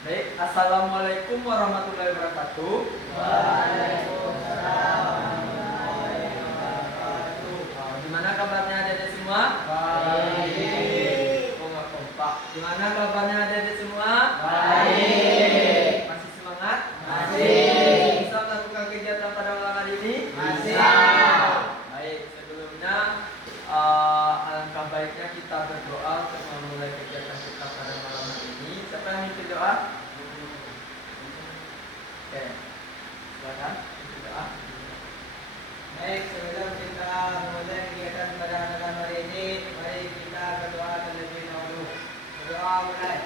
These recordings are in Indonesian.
Baik, assalamualaikum warahmatullahi wabarakatuh. Waalaikumsalam. Gimana kabarnya adik-adik semua? Baik. Oh, nggak kompak. Gimana kabarnya adik-adik semua? Baik. Masih semangat? Masih. Bisa melakukan kegiatan pada malam hari ini? Masih. Baik, sebelumnya alangkah baiknya kita berdoa untuk memulai kegiatan kita pada malam hari ini. Siapa yang ingin berdoa? Oke, silakan berdoa. Baik, sebelum kita memulai kegiatan pada malam hari ini, mari kita berdoa terlebih dahulu. Berdoa mulai.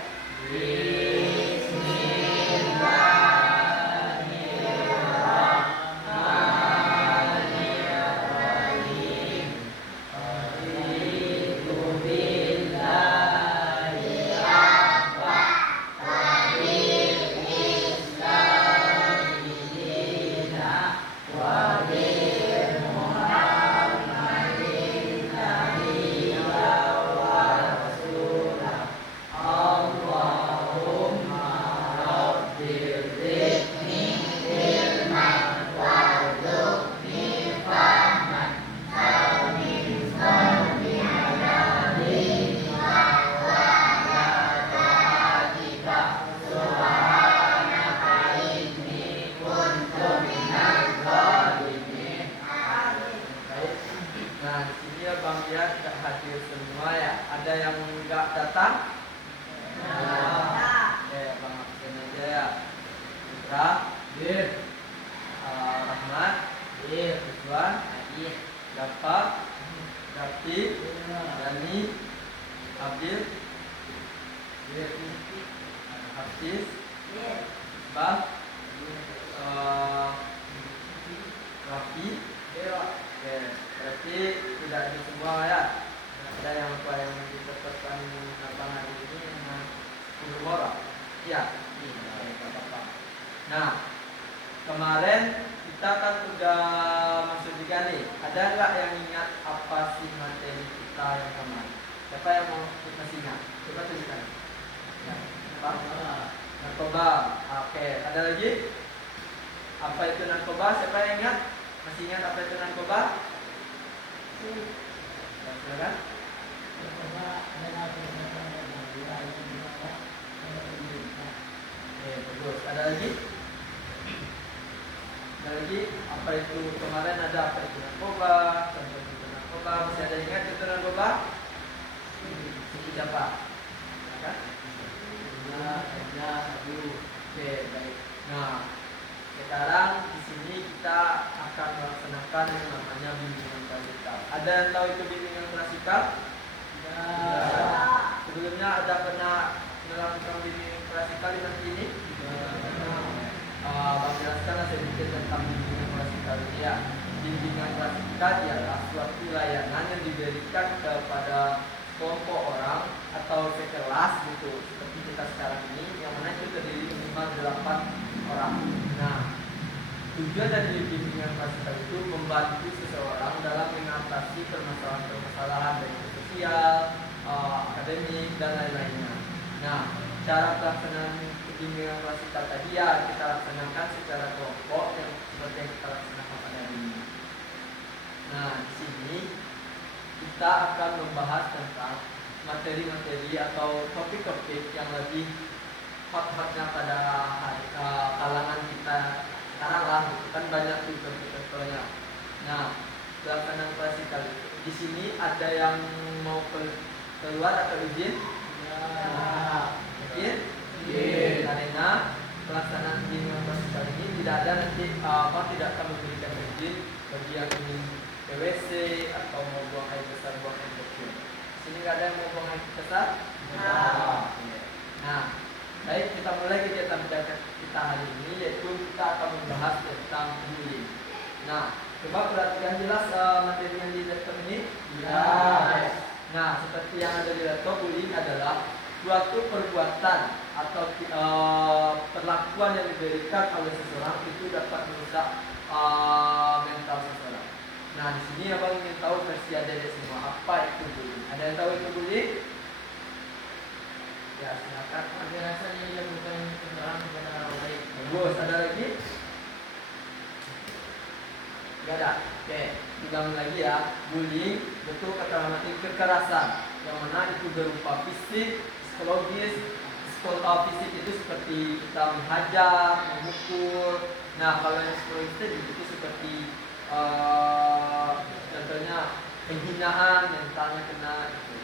Nah, di sini ya Bang Dia tidak hadir semua ya. Ada yang nggak datang? Ya, Bang absen aja ya. Putra, Rahmat, Ridwan, Dapat, Dapi, Dani, Abdil, Hafiz, Bang, Rafi. Oke, berarti tidak ada semua ya. Ada yang apa yang ditetapkan abang hari ini dengan 10 orang. Iya. Tidak apa-apa. Nah, kemarin kita kan udah masuk juga nih. Ada nggak yang ingat apa sih materi kita yang kemarin? Siapa yang mau masih ingat? Coba tunjukkan. Ya, apa? Narkoba. Oke, ada lagi? Apa itu narkoba? Siapa yang ingat? Masih ingat apa itu narkoba? Ya, silakan. Oke, bagus. Ada lagi? Ada lagi? Apa itu kemarin ada apa itu narkoba? Contoh itu narkoba. Masih ada ingat itu narkoba? Siapa? Silakan. Oke, baik. Nah, sekarang di sini kita akan melaksanakan yang namanya bimbingan klasikal. Ada yang tahu itu bimbingan klasikal? Ya. Sebelumnya ada pernah melakukan bimbingan klasikal di tempat ini? Bang jelaskan sedikit tentang bimbingan klasikal ini ya. Bimbingan klasikal ialah suatu layanan yang diberikan kepada kelompok orang atau sekelas gitu, seperti kita sekarang ini, yang mana itu terdiri minimal 8 orang. Nah, tujuan dari bimbingan klasikal itu membantu seseorang dalam mengatasi permasalahan-permasalahan baik itu sosial, akademik dan lain-lainnya. Nah, cara pelaksanaan bimbingan klasikal tadi ya kita laksanakan secara kelompok yang seperti yang kita laksanakan pada hari ini. Nah, di sini kita akan membahas tentang materi-materi atau topik-topik yang lebih hot-hotnya pada kalangan kita sekarang lah, gitu kan banyak tuh contoh-contohnya. Nah, pelaksanaan klasikal di sini ada yang mau keluar atau izin? Izin? Karena pelaksanaan bimbingan klasikal ini tidak ada nanti tidak akan memberikan izin bagi yang ingin PWC atau mau buang air besar, buang air kecil. Sini nggak ada yang mau buang air besar? Nah, baik, kita mulai kegiatan kita hari ini, yaitu kita akan membahas tentang bullying. Nah, coba perhatikan jelas materi yang di laptop ini. Yes. Nah, seperti yang ada di laptop, bullying adalah suatu perbuatan atau perlakuan yang diberikan oleh seseorang itu dapat merusak mental seseorang. Nah, di sini abang ingin tahu versi adik-adik semua apa itu bullying. Ada yang tahu itu bullying? Ya, silakan. Rasanya yang bukan Bagus. Ada lagi? Gak ada. Oke, ulangi lagi ya. Bullying bentuk kata-kata kekerasan yang mana itu berupa fisik, psikologis. Fisik itu seperti kita menghajar, memukul. Nah, kalau yang psikologis itu seperti contohnya penghinaan, mentalnya kena itu.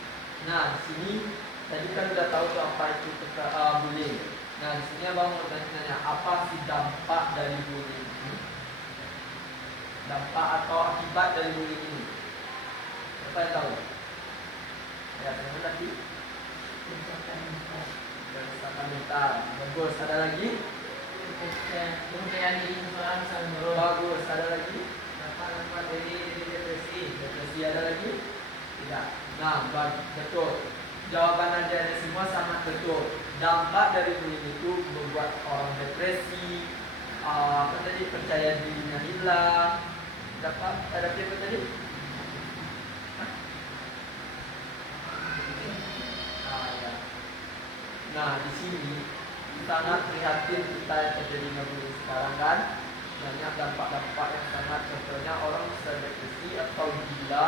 Nah, di sini tadi kan udah tahu tuh apa itu bullying. Nah, di sini abang mau tanya apa sih dampak dari bullying ini? Dampak atau akibat dari bullying ini? Siapa yang tahu? Ya, terima kasih. Kerusakan mental. Bagus. Ada lagi? Kemudian diri seseorang bisa menurun. Bagus. Ada lagi? Dampak dari depresi. Depresi ada lagi? Tidak. Nah, betul. Jawaban ada semua sangat betul. Dampak dari bullying itu membuat orang depresi, percaya dirinya hilang. Dapat ada apa tadi? Ya. Nah, di sini sangat prihatin kita yang terjadi bullying sekarang kan. Banyak dampak-dampak yang sangat, contohnya orang bisa depresi atau gila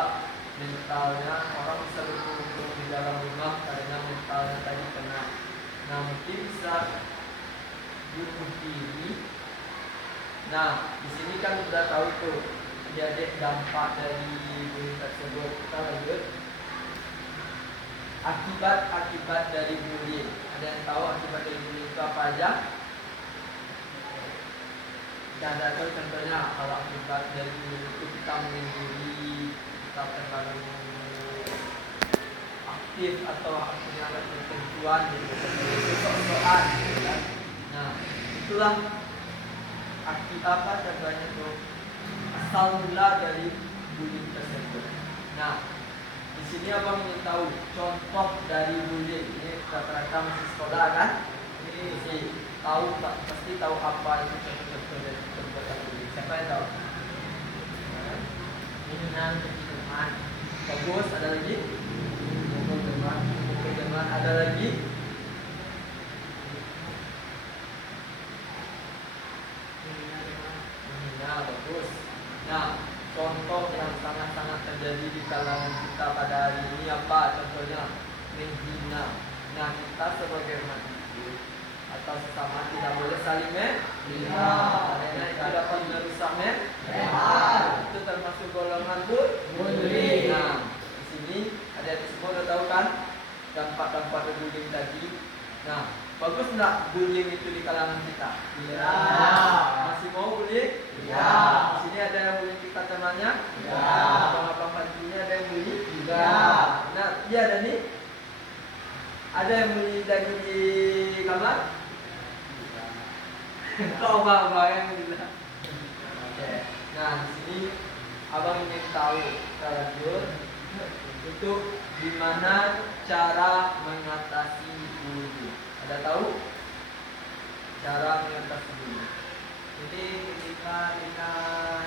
mentalnya, orang bisa berkurung di dalam rumah karena mentalnya tadi kena. Nah, mungkin bisa bunuh diri. Nah, di sini kan sudah tahu tuh adik-adik dampak dari bullying tersebut. Kita lanjut. Akibat dari bullying. Ada yang tahu akibat dari bullying itu apa aja? Dan ada contohnya kalau akibat dari bullying itu kita menggurui, kita terlalu aktif atau punya ketentuan gitu, sok-sokan gitu kan. Nah, itulah akibat apa contohnya itu asal mula dari bullying tersebut. Nah, di sini abang ingin tahu contoh dari bullying. Ini rata-rata masih sekolah kan? Ini tahu, pasti tahu apa itu contoh-contoh dari perbuatan bullying. Siapa yang tahu? Minuman kejiduman. Bagus. Ada lagi? Mukul ada lagi? Nah, bagus. Nah, contoh yang sangat-sangat terjadi di kalangan kita pada hari ini apa? Contohnya menghina. Nah, kita sebagai manusia atau sesama tidak boleh saling menghina. Karena itu dapat merusak mental. Itu termasuk golongan bullying. Nah, di sini ada semua udah tahu kan dampak-dampak dari bullying tadi. Nah, bagus enggak bullying itu di kalangan kita? Ya. Masih mau bullying? Ya. Di sini ada yang bullying kita temannya? Ya. Abang-abang pancinya ada yang bullying? Ya. Nah, iya ada nih. Ada yang bullying lagi di kamar? Kau bang yang bilang. Oke. Nah, di sini abang ingin tahu lanjut untuk gimana cara mengatasi bullying. Ada tahu cara mengatasi bullying? Jadi ketika kita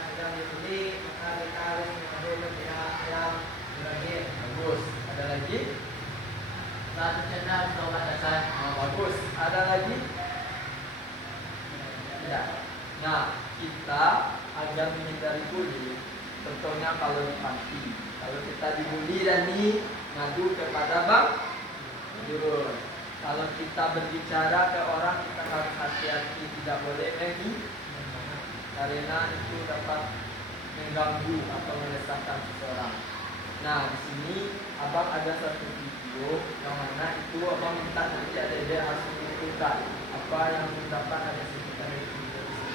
sedang dibully, maka kita harus mengadu ke pihak yang berwajib. Bagus. Ada lagi? Saat bercanda harus tahu batasan. Bagus. Ada lagi? Tidak. Nah, kita agar menghindari bullying, contohnya kalau di panti, kalau kita dibully dan ngadu kepada bang guru. Kalau kita berbicara ke orang, kita harus hati-hati, tidak boleh karena itu dapat mengganggu atau meresahkan seseorang. Nah, di sini abang ada satu video yang mana itu abang minta nanti adik-adik harus menentukan apa yang dapat ada sebutkan dari video tersebut.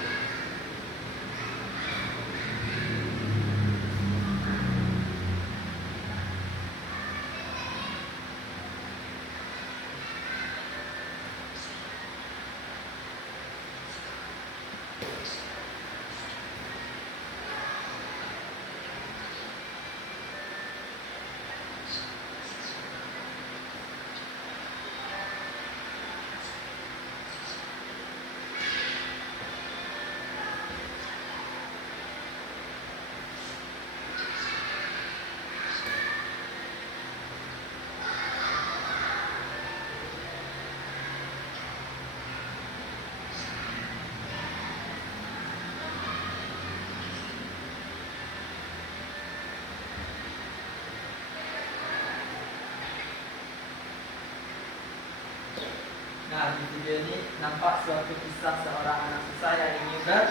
Nah, di video ini nampak suatu kisah seorang anak susah yang ingin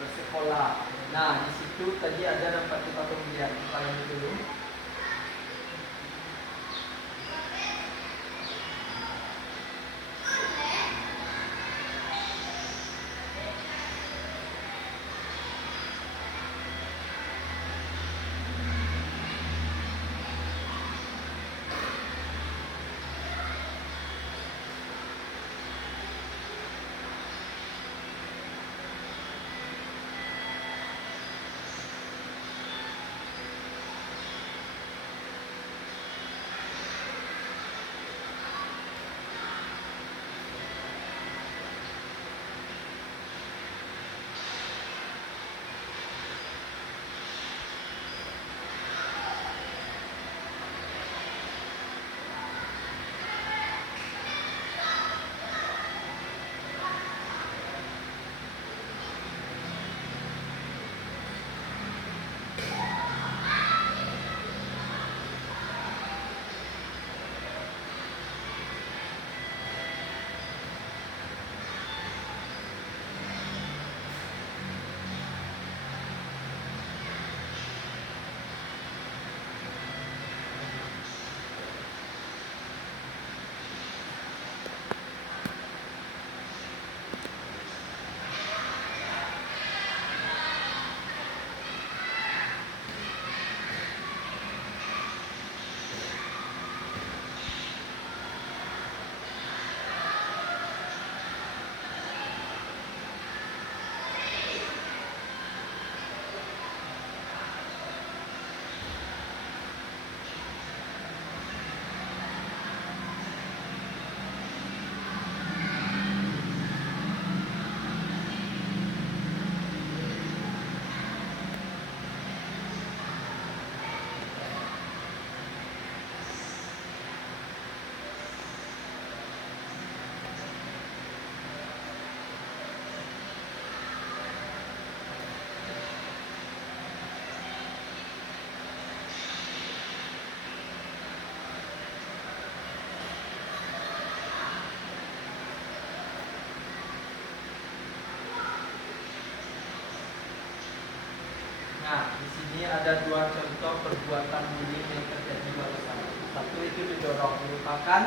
bersekolah. Nah, di situ tadi ada nampak kita kemudian kita lanjut dulu. Nah, di sini ada dua contoh perbuatan bullying yang terjadi pada saya. Satu itu didorong, merupakan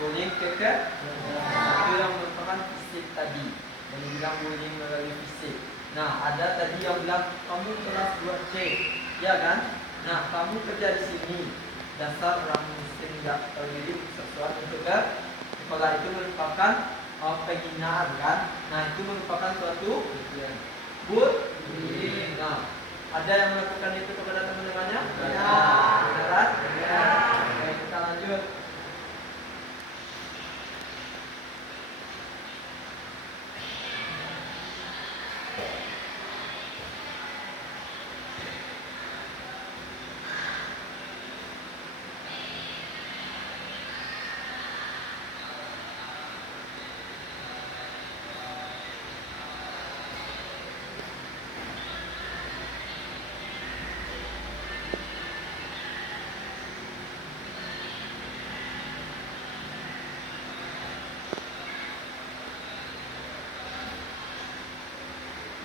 bullying satu yang merupakan fisik tadi, yang dibilang bullying melalui fisik. Nah, ada tadi yang bilang kamu kelas 2C, ya kan? Nah, kamu kerja di sini. Dasar orang miskin tidak tahu diri sesuatu untuk ke sekolah itu merupakan penghinaan kan? Nah, itu merupakan suatu bullying. Nah, ada yang melakukan itu kepada teman-temannya? Ya. Benar? Ya. Oke, kita lanjut.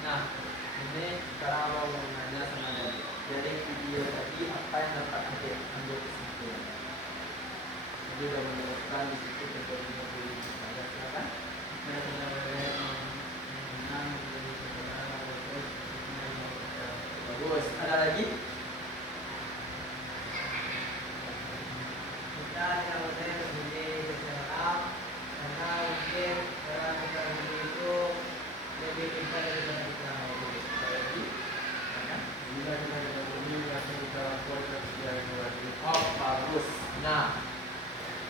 Nah, ini sekarang mau nanya sama dari video tadi apa yang dapat ambil kesimpulan. Jadi udah meneruskan di situ metodenya dulu. Ada silakan. Bagus. Ada lagi? Kita tidak boleh berbudi bersalah karena mungkin orang kita berbudi itu lebih pintar daripada kita. Oh, bagus. Nah,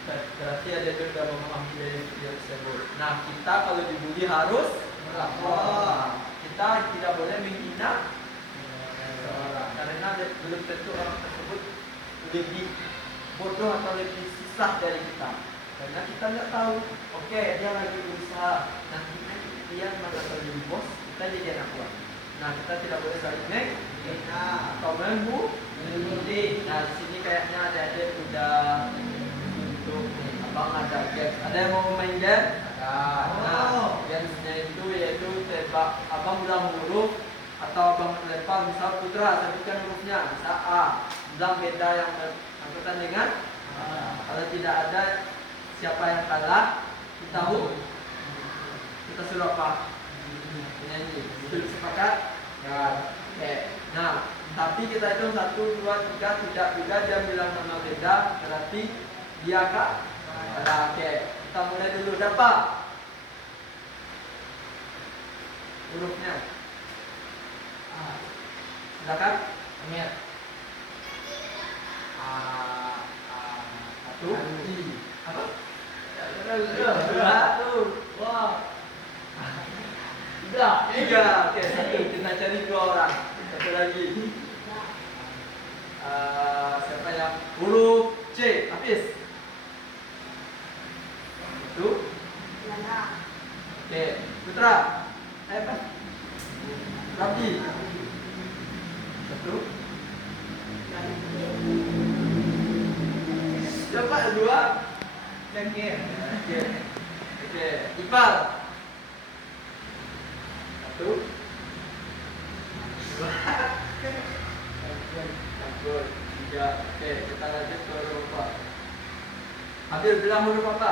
berarti ada yang sudah memahami dari video tersebut. Nah, kita kalau dibully harus melapor. Kita tidak boleh menghina seorang karena belum tentu orang tersebut lebih bodoh atau lebih susah dari kita. Karena kita nggak tahu. Oke, dia lagi berusaha. Nanti dia malah jadi bos, kita jadi anak buah. Nah, kita tidak boleh saling menghina atau membuli. Nah, di sini kayaknya ada udah untuk Abang ada games. Ada yang mau main game? Ada. Nah, gamesnya itu yaitu tebak. Abang bilang huruf atau abang lempar, misal Putra sebutkan hurufnya, bisa A. Bilang beda yang berangkutan dengan kalau tidak ada siapa yang kalah, kita kita suruh apa? Menyanyi. Itu sepakat? Ya. Oke. Nah, tapi kita hitung 1, 2, 3, tidak juga dia bilang nama beda, berarti dia kak? Oke. Kita mulai dulu. Dapat hurufnya. Silakan. Ingat. Satu. Apa? Satu. Wah. Tiga. Oke, satu. Kita cari 2 orang. Satu lagi. Siapa yang huruf C? Hafiz. Satu. Oke, Putra. Apa? Rabi. Satu. Siapa? 2. Jangkir. Oke. Iqbal. 1, 2. Campur. 3. Oke, kita lanjut ke huruf apa? Habil bilang huruf apa?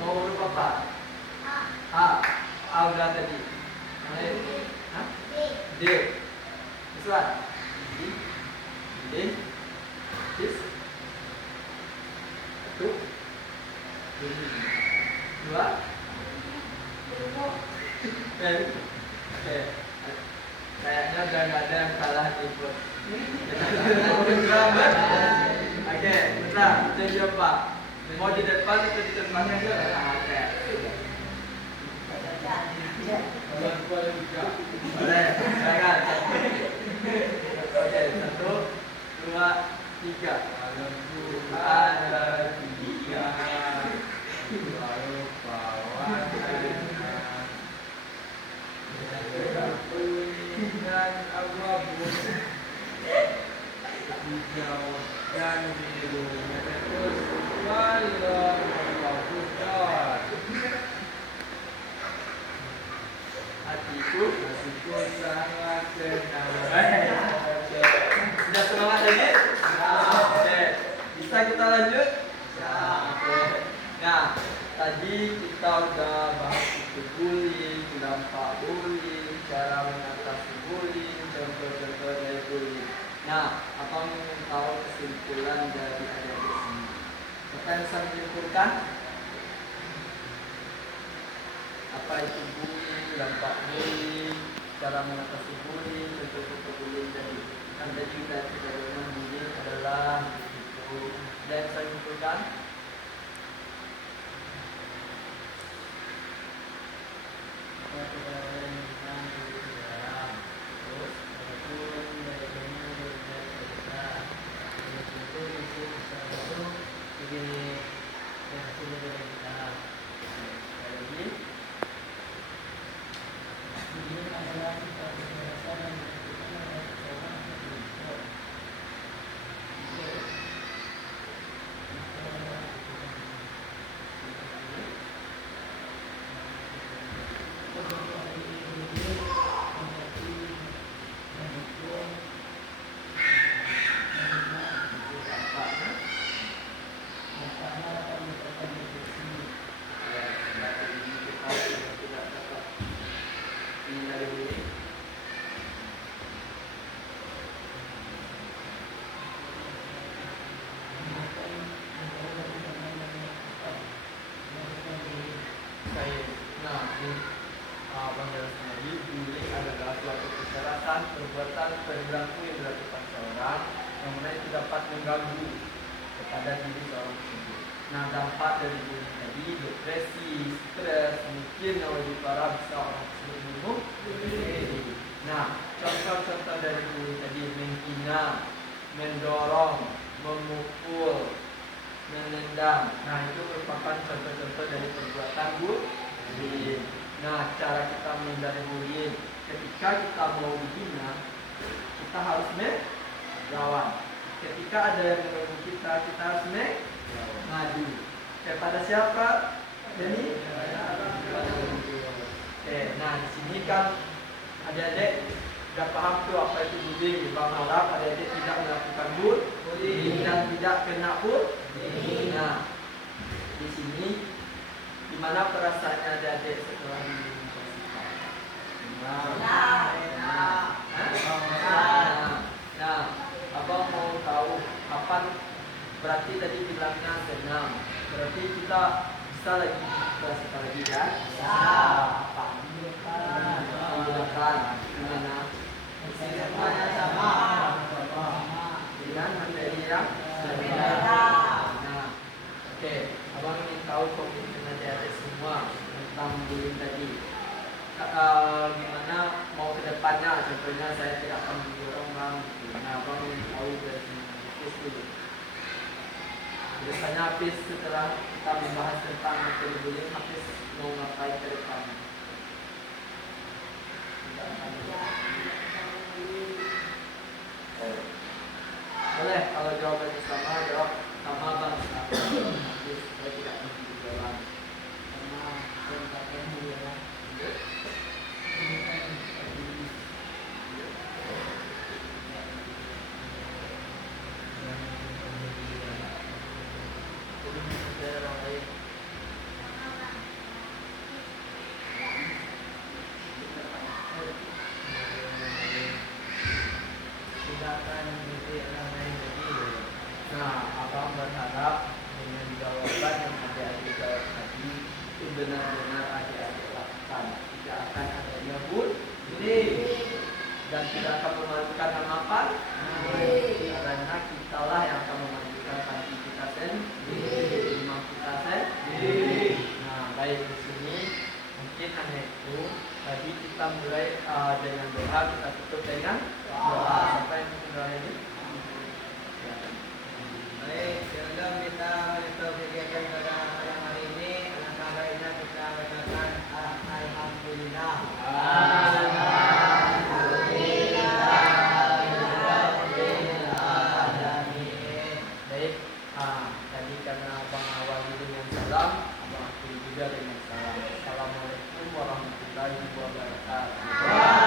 Mau huruf apa? A udah tadi. Yang lain? Hah? D. Iswan. D. Is. 1, 2. Oke. Kayaknya udah nggak ada yang kalah nih bos. Oke, bentar. Jadi apa? Mau di depan atau di depan aja? Oke. Boleh, silakan. Oke, 1, 2, 3. Ada 3. Lalu dan abu-abu hijau dan biru terus malam putih hatiku sangat tenang. Sudah semangat lagi? Oke, bisa kita lanjut? Oke. Nah, tadi kita udah bahas itu bullying, dampak bullying, cara mengatasi bullying, contoh-contoh dari bullying. Nah, abang ingin tahu kesimpulan dari adik ini. Kita bisa menyimpulkan apa itu bullying, dampak bullying, cara mengatasi bullying, contoh-contoh bullying tadi. Kan tadi kita bilang bullying adalah itu. Dan saya menyimpulkan perbuatan perilaku yang dilakukan seorang yang mana itu dapat mengganggu kepada diri seorang tersebut. Nah, dampak dari bullying tadi depresi, stres, mungkin yang lebih parah bisa orang tersebut bunuh diri. Nah, contoh-contoh dari bullying tadi menghina, mendorong, memukul, menendang. Nah, itu merupakan contoh-contoh dari perbuatan bullying. Nah, cara kita menghindari bullying, ketika kita mau dihina, kita harus melawan. Ketika ada yang mengganggu kita, kita harus Maju. Kepada siapa? Jadi, nah di sini kan adik-adik udah paham tuh apa itu bullying. Bang harap adik-adik tidak melakukan bullying dan tidak kena bullying. Nah, di sini gimana perasaannya adik-adik setelah bullying? Nah, abang mau tahu kapan, berarti tadi bilangnya senang, berarti kita bisa lagi kelas lagi ya? Apa? Menggunakan gimana? Semuanya sama. Dengan materi yang berbeda. Nah, oke, abang ingin tahu komitmen adik-adik semua tentang bullying tadi. Gimana mau ke depannya, contohnya saya tidak akan mendorong orang gitu. Nah, abang ingin tahu dari Hafiz dulu. Biasanya Hafiz setelah kita membahas tentang materi bullying, Hafiz mau ngapain ke depan? Boleh, kalau jawabannya sama, jawab sama bang. Hafiz, saya tidak menjadi jalan. Sama kontaknya ya. Nah, abang berharap dengan jawaban yang adik-adik jawab tadi itu benar-benar adik-adik lakukan. Tidak akan adanya bullying dan tidak akan memalukan nama pan. Karena kitalah yang akan memajukan panti kita sendiri, rumah kita sendiri. Nah, baik di sini mungkin hanya itu. Tadi kita mulai dengan doa, kita tutup dengan doa. Sampai yang doa ini. Baik, sebelum kita menutup kegiatan pada malam hari ini, alangkah baiknya kita katakan alhamdulillah. Baik, tadi karena abang awali dengan salam, abang akhiri juga dengan salam. Assalamualaikum warahmatullahi wabarakatuh.